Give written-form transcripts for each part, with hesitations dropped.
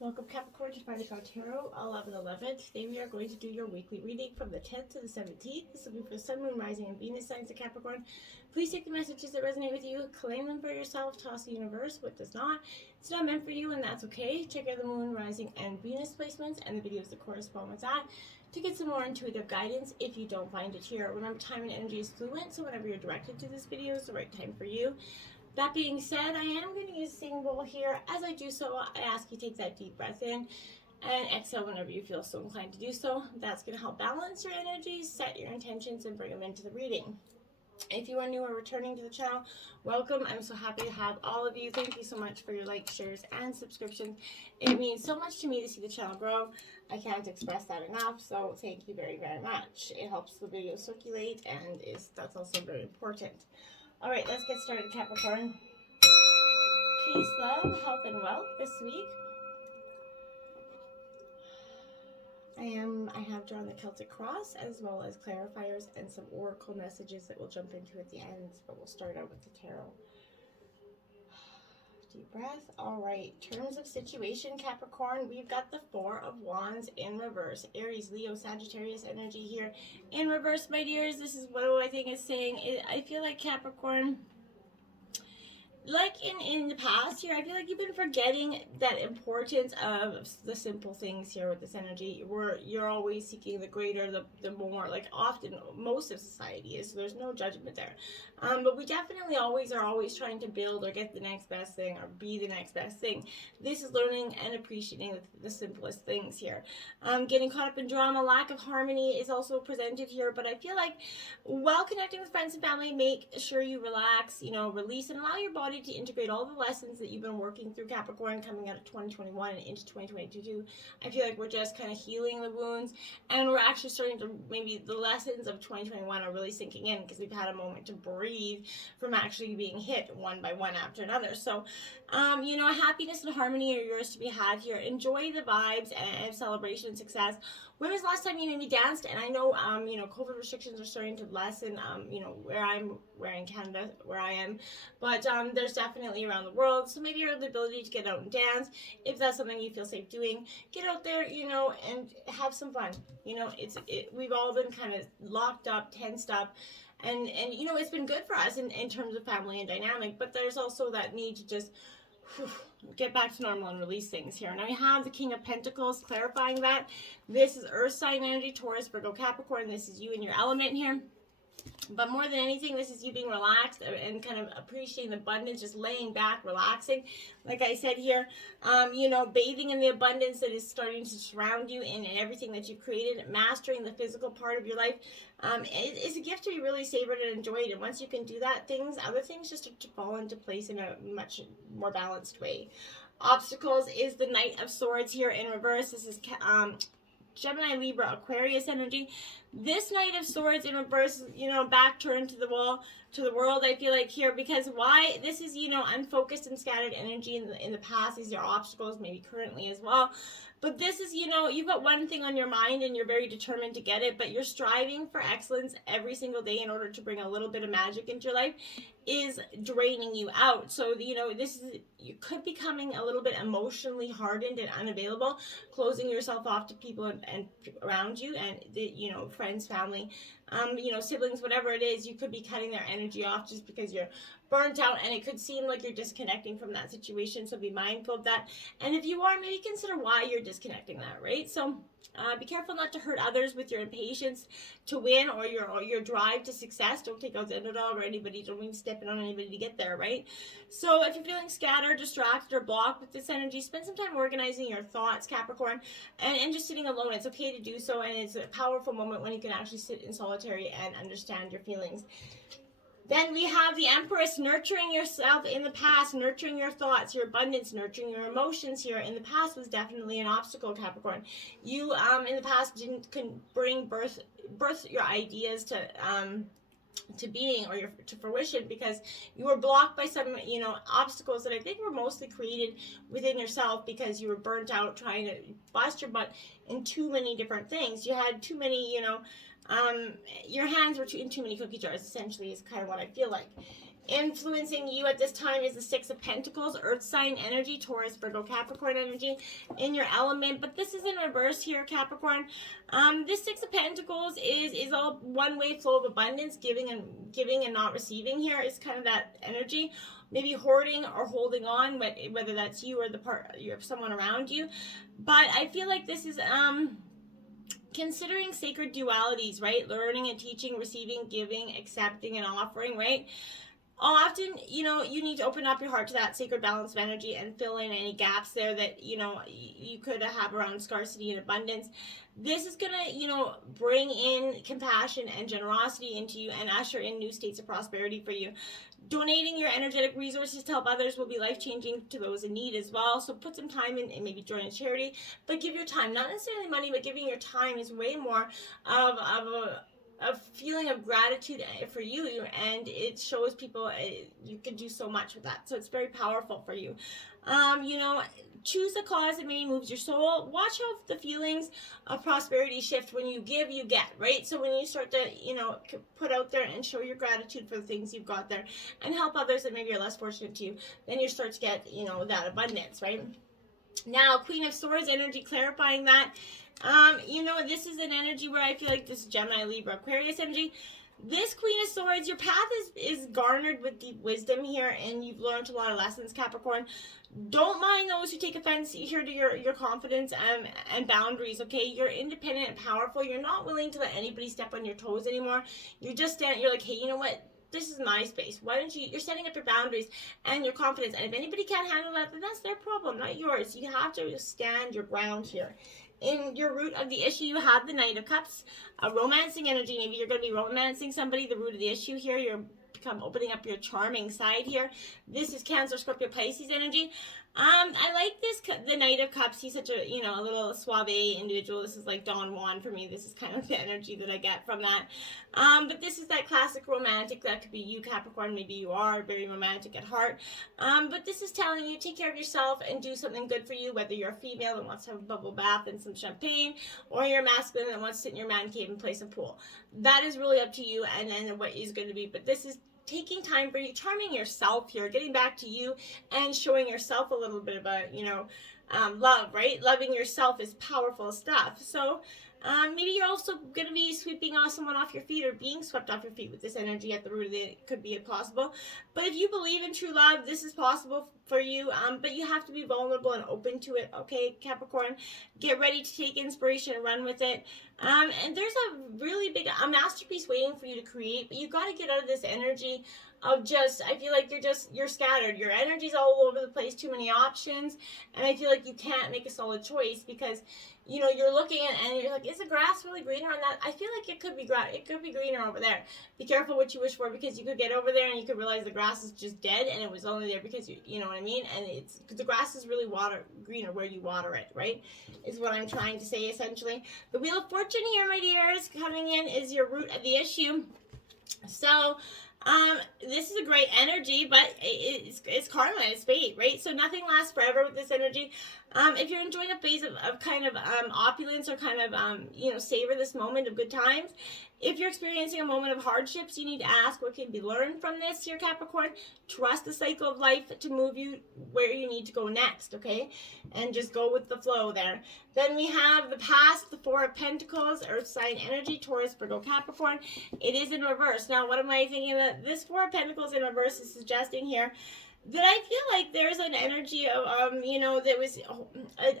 Welcome Capricorn to Friday Card Tarot 11/11. Today we are going to do your weekly reading from the 10th to the 17th. This will be for Sun, Moon, Rising, and Venus signs of Capricorn. Please take the messages that resonate with you, claim them for yourself, toss the universe what does not. It's not meant for you and that's okay. Check out the Moon, Rising, and Venus placements and the videos that correspond with that to get some more intuitive guidance if you don't find it here. Remember, time and energy is fluent, so whenever you're directed to this video is the right time for you. That being said, I am going to use singing bowl here. As I do so, I ask you take that deep breath in and exhale whenever you feel so inclined to do so. That's going to help balance your energies, set your intentions, and bring them into the reading. If you are new or returning to the channel, welcome. I'm so happy to have all of you. Thank you so much for your likes, shares, and subscriptions. It means so much to me to see the channel grow. I can't express that enough, so thank you very, very much. It helps the video circulate, and that's also very important. All right, let's get started, Capricorn. Peace, love, health, and wealth this week. I have drawn the Celtic Cross as well as clarifiers and some oracle messages that we'll jump into at the end, but we'll start out with the tarot. Deep breath. All right, terms of situation, Capricorn. We've got the Four of Wands in reverse. Aries, Leo, Sagittarius energy here in reverse, my dears. This is what I think is saying. I feel like Capricorn, like in the past here, I feel like you've been forgetting that importance of the simple things here with this energy. You're always seeking the greater, the more, like often most of society is, so there's no judgment there. But we definitely are always trying to build or get the next best thing or be the next best thing. This is learning and appreciating the simplest things here. Getting caught up in drama, lack of harmony is also presented here, but I feel like while connecting with friends and family, make sure you relax, release and allow your body to integrate all the lessons that you've been working through, Capricorn, coming out of 2021 and into 2022. I feel like we're just kind of healing the wounds, and we're actually starting to, maybe the lessons of 2021 are really sinking in because we've had a moment to breathe from actually being hit one by one after another. So, happiness and harmony are yours to be had here. Enjoy the vibes and celebration and success. When was the last time you maybe danced? And I know, COVID restrictions are starting to lessen, where in Canada, where I am, but there's definitely around the world. So maybe you have the ability to get out and dance. If that's something you feel safe doing, get out there, and have some fun. We've all been kind of locked up, tensed up, and it's been good for us in terms of family and dynamic, but there's also that need to just get back to normal and release things here. And I have the King of Pentacles clarifying that. This is Earth sign energy, Taurus, Virgo, Capricorn. This is you in your element here. But more than anything, this is you being relaxed and kind of appreciating the abundance, just laying back, relaxing. Like I said here, bathing in the abundance that is starting to surround you in everything that you've created, mastering the physical part of your life. It's a gift to be really savored and enjoyed. And once you can do that, other things just start to fall into place in a much more balanced way. Obstacles is the Knight of Swords here in reverse. This is Gemini, Libra, Aquarius energy. This Knight of Swords in reverse, back turned to the world, I feel like here, because why? This is, unfocused and scattered energy in the past. These are obstacles, maybe currently as well. But this is, you've got one thing on your mind and you're very determined to get it, but you're striving for excellence every single day in order to bring a little bit of magic into your life is draining you out. So, you could be becoming a little bit emotionally hardened and unavailable, closing yourself off to people and around you and, friends, family, siblings, whatever it is. You could be cutting their energy off just because you're burnt out, and it could seem like you're disconnecting from that situation, so be mindful of that. And if you are, maybe consider why you're disconnecting that, right? So be careful not to hurt others with your impatience to win or your drive to success. Don't take out the underdog or anybody. Don't mean stepping on anybody to get there, right? So if you're feeling scattered, distracted, or blocked with this energy, spend some time organizing your thoughts, Capricorn, and just sitting alone. It's okay to do so, and it's a powerful moment when you can actually sit in solitary and understand your feelings. Then we have the Empress, nurturing yourself in the past, nurturing your thoughts, your abundance, nurturing your emotions here. In the past was definitely an obstacle, Capricorn. You, in the past, couldn't bring birth your ideas to being or to fruition because you were blocked by some, obstacles that I think were mostly created within yourself because you were burnt out trying to bust your butt in too many different things. You had too many, your hands were in too many cookie jars, essentially, is kind of what I feel like. Influencing you at this time is the Six of Pentacles, Earth sign energy, Taurus, Virgo, Capricorn energy in your element. But this is in reverse here, Capricorn. This Six of Pentacles is all one-way flow of abundance, giving and not receiving here. It's kind of that energy, maybe hoarding or holding on, whether that's you or you have someone around you. But I feel like this is considering sacred dualities, right? Learning and teaching, receiving, giving, accepting, and offering, right? Often, you know, you need to open up your heart to that sacred balance of energy and fill in any gaps there that, you know, you could have around scarcity and abundance. This is going to, you know, bring in compassion and generosity into you and usher in new states of prosperity for you. Donating your energetic resources to help others will be life-changing to those in need as well. So put some time in and maybe join a charity, but give your time, not necessarily money, but giving your time is way more of a feeling of gratitude for you, and it shows people you can do so much with that. So it's very powerful for you. You know, choose a cause that maybe moves your soul. Watch how the feelings of prosperity shift. When you give, you get, right? So when you start to, you know, put out there and show your gratitude for the things you've got there and help others that maybe are less fortunate to you, then you start to get, you know, that abundance, right? Now, Queen of Swords energy, clarifying that. You know, this is an energy where I feel like this is Gemini, Libra, Aquarius energy. This Queen of Swords, your path is garnered with deep wisdom here, and you've learned a lot of lessons, Capricorn. Don't mind those who take offense here to your confidence and boundaries, okay? You're independent and powerful. You're not willing to let anybody step on your toes anymore. You're like, hey, you know what? This is my space. Why don't you're setting up your boundaries and your confidence. And if anybody can't handle that, then that's their problem, not yours. You have to stand your ground here. In your root of the issue, you have the Knight of Cups, a romancing energy. Maybe you're going to be romancing somebody. The root of the issue here, you're opening up your charming side here. This is Cancer, Scorpio, Pisces energy. I like this, the Knight of Cups. He's such a, you know, a little suave individual. This is like Don Juan for me. This is kind of the energy that I get from that. But this is that classic romantic. That could be you, Capricorn. Maybe you are very romantic at heart. But this is telling you, take care of yourself and do something good for you, whether you're a female that wants to have a bubble bath and some champagne, or you're masculine that wants to sit in your man cave and play some pool. That is really up to you and what is going to be. But this is taking time for you, charming yourself here, getting back to you and showing yourself a little bit of a, you know, love, right? Loving yourself is powerful stuff. So maybe you're also going to be sweeping someone off your feet or being swept off your feet with this energy at the root of it. Could be possible. But if you believe in true love, this is possible for you. But you have to be vulnerable and open to it, okay, Capricorn? Get ready to take inspiration and run with it. And there's a really big masterpiece waiting for you to create, but you got to get out of this energy of just, I feel like you're scattered. Your energy's all over the place, too many options, and I feel like you can't make a solid choice because, you know, you're looking and you're like, is the grass really greener on that? I feel like it could be greener over there. Be careful what you wish for, because you could get over there and you could realize the grass is just dead and it was only there because you know what I mean? And it's, the grass is really greener where you water it, right? Is what I'm trying to say essentially. The Wheel of Fortune here, my dears, coming in is your root of the issue. So, this is a great energy, but it's karma, it's fate, right? So nothing lasts forever with this energy. If you're enjoying a phase of kind of opulence or kind of, you know, savor this moment of good times. If you're experiencing a moment of hardships, you need to ask what can be learned from this here, Capricorn. Trust the cycle of life to move you where you need to go next, okay? And just go with the flow there. Then we have the past, the Four of Pentacles, Earth sign energy, Taurus, Virgo, Capricorn. It is in reverse. Now, what am I thinking that this Four of Pentacles in reverse is suggesting here? That I feel like there's an energy of, you know, that was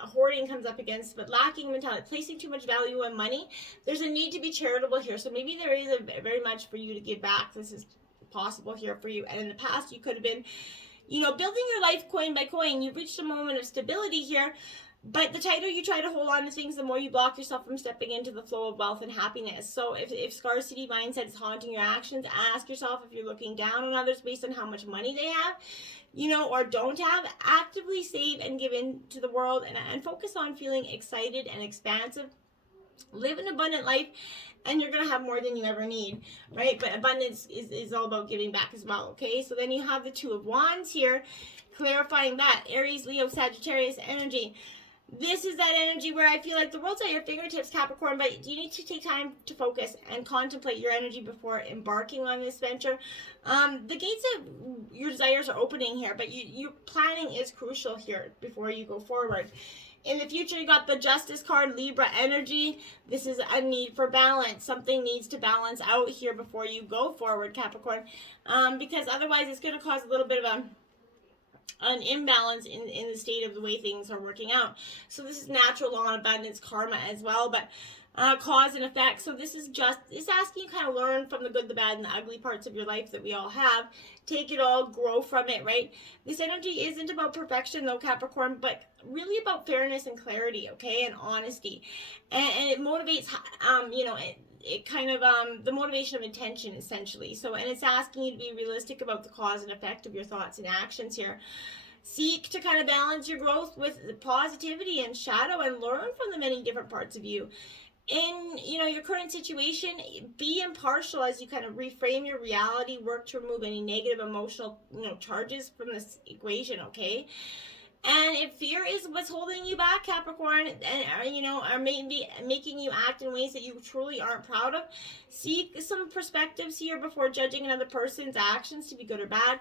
hoarding comes up against, but lacking mentality, placing too much value on money. There's a need to be charitable here. So maybe there is very much for you to give back. This is possible here for you. And in the past, you could have been, you know, building your life coin by coin. You've reached a moment of stability here. But the tighter you try to hold on to things, the more you block yourself from stepping into the flow of wealth and happiness. So if scarcity mindset is haunting your actions, ask yourself if you're looking down on others based on how much money they have, you know, or don't have. Actively save and give in to the world and focus on feeling excited and expansive. Live an abundant life, and you're going to have more than you ever need, right? But abundance is all about giving back as well, okay? So then you have the Two of Wands here, clarifying that. Aries, Leo, Sagittarius energy. This is that energy where I feel like the world's at your fingertips, Capricorn, but you need to take time to focus and contemplate your energy before embarking on this venture. The gates of your desires are opening here, but your planning is crucial here before you go forward. In the future, you got the Justice card, Libra energy. This is a need for balance. Something needs to balance out here before you go forward, Capricorn, because otherwise it's going to cause a little bit of an imbalance in the state of the way things are working out. So this is natural law and abundance karma as well, but cause and effect. So this is asking you kind of learn from the good, the bad, and the ugly parts of your life that we all have. Take it all, grow from it, right? This energy isn't about perfection though, Capricorn, but really about fairness and clarity, okay, and honesty. And it motivates, it kind of the motivation of intention essentially. So, and it's asking you to be realistic about the cause and effect of your thoughts and actions here. Seek to kind of balance your growth with positivity and shadow, and learn from the many different parts of you. In your current situation, be impartial as you kind of reframe your reality. Work to remove any negative emotional charges from this equation, okay? And if fear is what's holding you back, Capricorn, and are maybe making you act in ways that you truly aren't proud of, seek some perspectives here before judging another person's actions to be good or bad.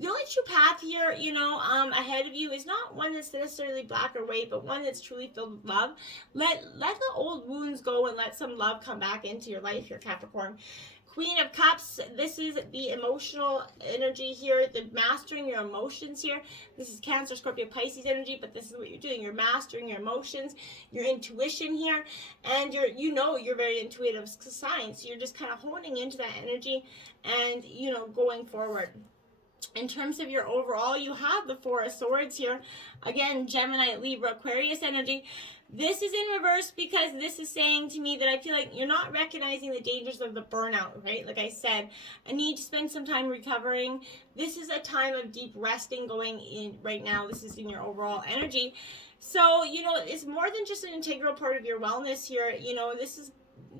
The only true path here, ahead of you is not one that's necessarily black or white, but one that's truly filled with love. Let the old wounds go and let some love come back into your life here, Capricorn. Queen of Cups, this is the emotional energy here, the mastering your emotions here. This is Cancer, Scorpio, Pisces energy, but this is what you're doing. You're mastering your emotions, your intuition here, and you're very intuitive sign, so you're just kind of honing into that energy and, going forward. In terms of your overall, you have the Four of Swords here. Again, Gemini, Libra, Aquarius energy. This is in reverse because this is saying to me that I feel like you're not recognizing the dangers of the burnout, right? Like I said, I need to spend some time recovering. This is a time of deep resting going in right now. This is in your overall energy. So, it's more than just an integral part of your wellness here. This is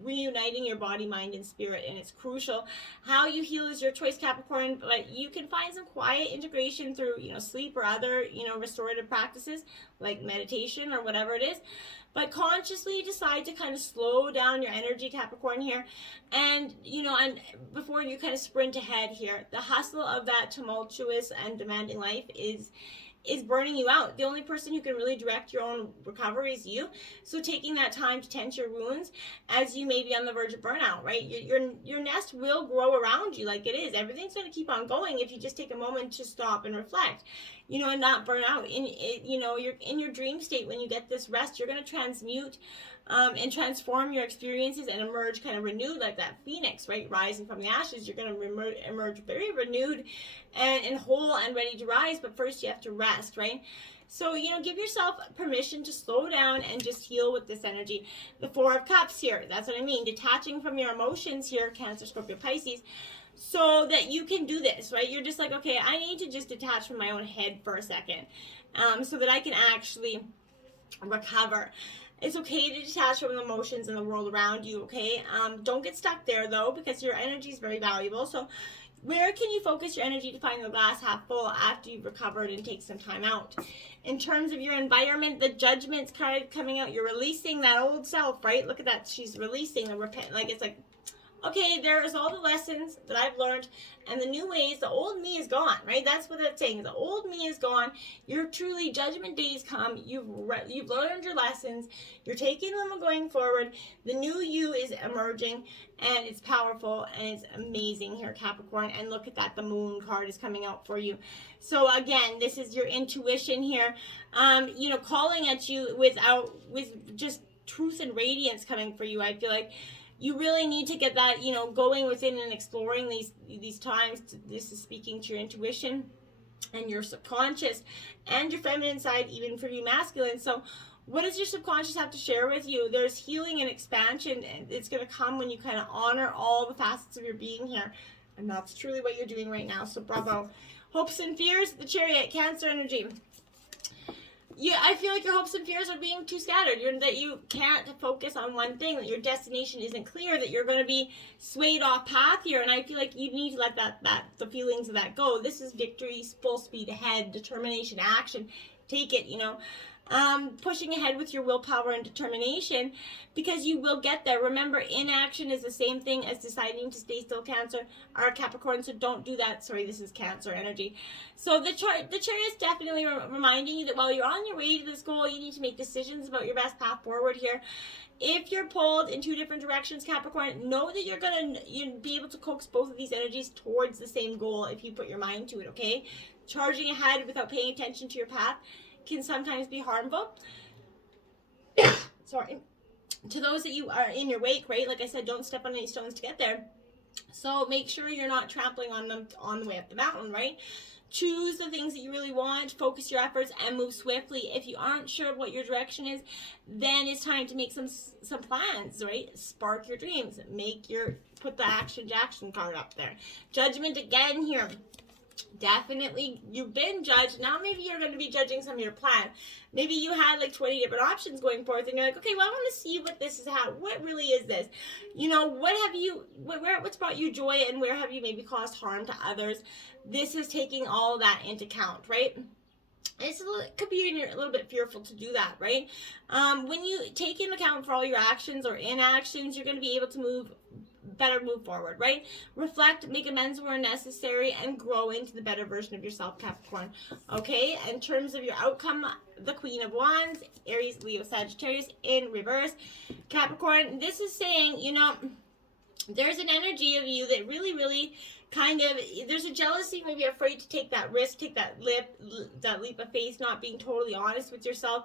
reuniting your body, mind, and spirit, and it's crucial. How you heal is your choice, Capricorn, but you can find some quiet integration through sleep or other restorative practices like meditation or whatever it is. But consciously decide to kind of slow down your energy, Capricorn, here, and and before you kind of sprint ahead here. The hustle of that tumultuous and demanding life is burning you out. The only person who can really direct your own recovery is you. So taking that time to tend your wounds as you may be on the verge of burnout, right? Your nest will grow around you like it is. Everything's going to keep on going if you just take a moment to stop and reflect, and not burn out. You're in your dream state. When you get this rest, you're going to transmute and transform your experiences and emerge kind of renewed like that phoenix, right? Rising from the ashes, you're going to emerge very renewed and whole and ready to rise, but first you have to rest, right? So, give yourself permission to slow down and just heal with this energy. The Four of Cups here, that's what I mean. Detaching from your emotions here, Cancer, Scorpio, Pisces, so that you can do this, right? You're just like, okay, I need to just detach from my own head for a second so that I can actually recover. It's okay to detach from the emotions and the world around you, okay? Don't get stuck there, though, because your energy is very valuable. So where can you focus your energy to find the glass half full after you've recovered and take some time out? In terms of your environment, the Judgment's card coming out. You're releasing that old self, right? Look at that. She's releasing the it's like, okay, there's all the lessons that I've learned, and the new ways, the old me is gone, right? That's what that's saying. The old me is gone. You're truly, Judgment days come. You've learned your lessons. You're taking them and going forward. The new you is emerging, and it's powerful, and it's amazing here, Capricorn. And look at that. The Moon card is coming out for you. So again, this is your intuition here, calling at you with just truth and radiance coming for you. I feel like you really need to get that, going within and exploring these times. This is speaking to your intuition and your subconscious and your feminine side, even for you masculine. So what does your subconscious have to share with you? There's healing and expansion, and it's going to come when you kind of honor all the facets of your being here. And that's truly what you're doing right now. So bravo. Hopes and fears, the Chariot, Cancer energy. Yeah, I feel like your hopes and fears are being too scattered. That you can't focus on one thing, that your destination isn't clear, that you're going to be swayed off path here. And I feel like you need to let the feelings of that go. This is victory, full speed ahead, determination, action. take it, you know. Pushing ahead with your willpower and determination, because you will get there. Remember, inaction is the same thing as deciding to stay still, Cancer or Capricorn, so don't do that. Sorry, this is Cancer energy. So the Chariot is definitely reminding you that while you're on your way to this goal, you need to make decisions about your best path forward here. If you're pulled in two different directions, Capricorn, know that you'll be able to coax both of these energies towards the same goal if you put your mind to it, okay? Charging ahead without paying attention to your path can sometimes be harmful. Sorry. To those that you are in your wake, right? Like I said, don't step on any stones to get there. So make sure you're not trampling on them on the way up the mountain, right? Choose the things that you really want, focus your efforts, and move swiftly. If you aren't sure what your direction is, then it's time to make some plans, right? Spark your dreams. Put the action card up there. Judgment again here. Definitely, you've been judged. Now maybe you're going to be judging some of your plan. Maybe you had like 20 different options going forth, and you're like, okay, well, I want to see what this is. What really is this? You know, what's brought you joy, and where have you maybe caused harm to others? This is taking all that into account, right? It could be a little bit fearful to do that, right? When you take into account for all your actions or inactions, you're going to be able to move forward, right? Reflect, make amends where necessary, and grow into the better version of yourself, Capricorn. Okay, in terms of your outcome, the Queen of Wands, Aries, Leo, Sagittarius in reverse. Capricorn, this is saying, you know, there's an energy of you that really, really kind of, there's a jealousy, maybe afraid to take that risk, take that leap of faith, not being totally honest with yourself.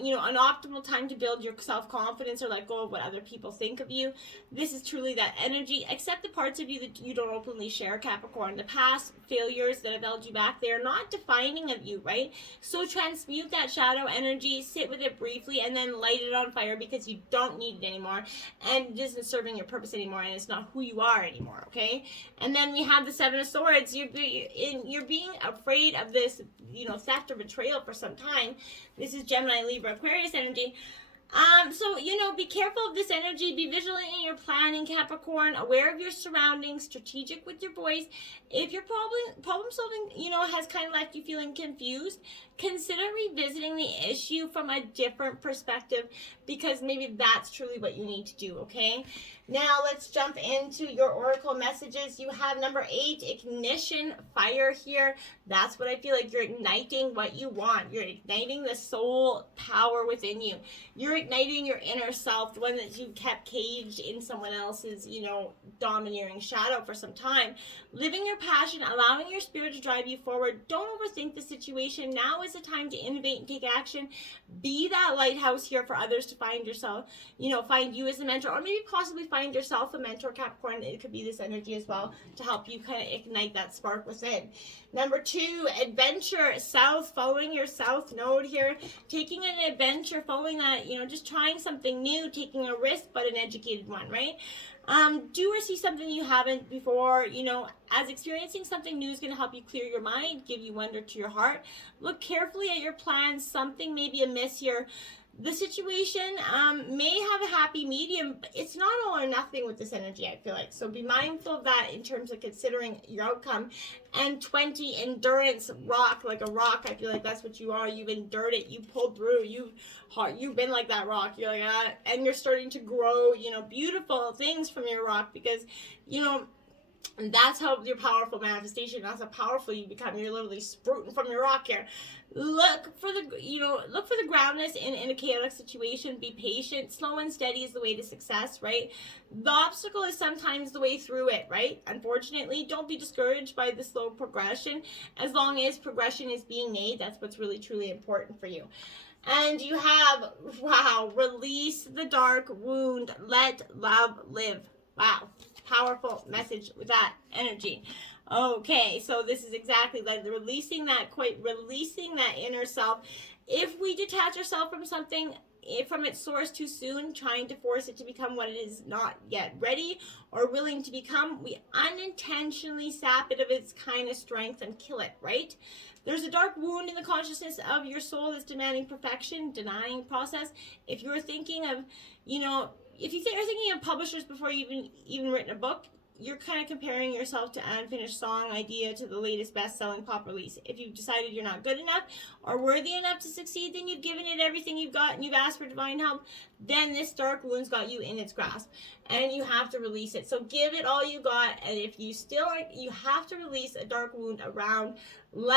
You know, an optimal time to build your self-confidence or let go of what other people think of you. This is truly that energy. Accept the parts of you that you don't openly share, Capricorn. The past failures that have held you back, they are not defining of you, right? So transmute that shadow energy, sit with it briefly, and then light it on fire, because you don't need it anymore, and it isn't serving your purpose anymore, and it's not who you are anymore, okay? And then we have the Seven of Swords. You're being afraid of this, you know, theft or betrayal for some time. This is Gemini, Libra, Aquarius energy. So, you know, be careful of this energy. Be vigilant in your planning, Capricorn. Aware of your surroundings. Strategic with your voice. If your problem solving, you know, has kind of left you feeling confused, consider revisiting the issue from a different perspective, because maybe that's truly what you need to do, okay? Now let's jump into your oracle messages. You have number 8, ignition, fire here. That's what I feel like. You're igniting what you want. You're igniting the soul power within you. You're igniting your inner self, the one that you kept caged in someone else's, you know, domineering shadow for some time. Living your passion, allowing your spirit to drive you forward. Don't overthink the situation. Now is the time to innovate and take action. Be that lighthouse here for others to find yourself, you know, find you as a mentor, or maybe possibly find yourself a mentor, Capricorn. It could be this energy as well to help you kind of ignite that spark within. Number 2, adventure, south, following your south node here, taking an adventure, following that, you know, just trying something new, taking a risk, but an educated one, right? Do or see something you haven't before, you know, as experiencing something new is going to help you clear your mind, give you wonder to your heart. Look carefully at your plans. Something may be amiss here. The situation may have a happy medium, but it's not all or nothing with this energy, I feel like. So be mindful of that in terms of considering your outcome. And 20, endurance, rock, like a rock. I feel like that's what you are. You've endured it. You pulled through. You've been like that rock. You're like, and you're starting to grow, you know, beautiful things from your rock, because, you know, and that's how your powerful manifestation, that's how powerful you become. You're literally sprouting from your rock here. Look for the groundness in a chaotic situation. Be patient. Slow and steady is the way to success, right? The obstacle is sometimes the way through it, right? Unfortunately, don't be discouraged by the slow progression. As long as progression is being made, that's what's really, truly important for you. And you have, wow, release the dark wound. Let love live. Wow. Powerful message with that energy. Okay, so this is exactly like releasing that inner self. If we detach ourselves from something, from its source too soon, trying to force it to become what it is not yet ready or willing to become, we unintentionally sap it of its kind of strength and kill it, right? There's a dark wound in the consciousness of your soul that's demanding perfection, denying process. If you're thinking of, you know, if you are thinking of publishers before you've even written a book, you're kind of comparing yourself to unfinished song idea to the latest best-selling pop release. If you've decided you're not good enough or worthy enough to succeed, then you've given it everything you've got and you've asked for divine help, then this dark wound's got you in its grasp and you have to release it. So give it all you got, and if you still are, you have to release a dark wound around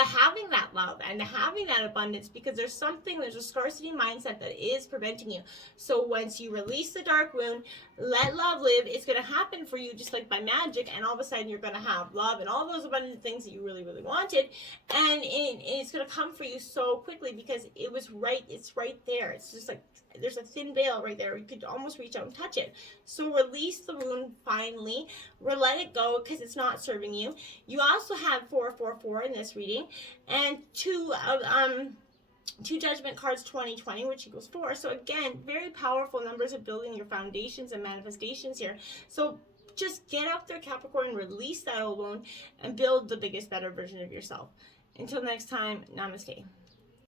having that love and having that abundance, because there's a scarcity mindset that is preventing you. So once you release the dark wound, let love live, it's going to happen for you just like by magic, and all of a sudden you're going to have love and all those abundant things that you really, really wanted, and it's going to come for you so quickly because it's right there. It's just like there's a thin veil right there. You could almost reach out and touch it. So release the wound finally, or let it go because it's not serving you. You also have 444 in this reading, and two judgment cards, 2020, which equals 4. So again, very powerful numbers of building your foundations and manifestations here. So just get up there, Capricorn, release that old wound and build the biggest, better version of yourself. Until next time, namaste.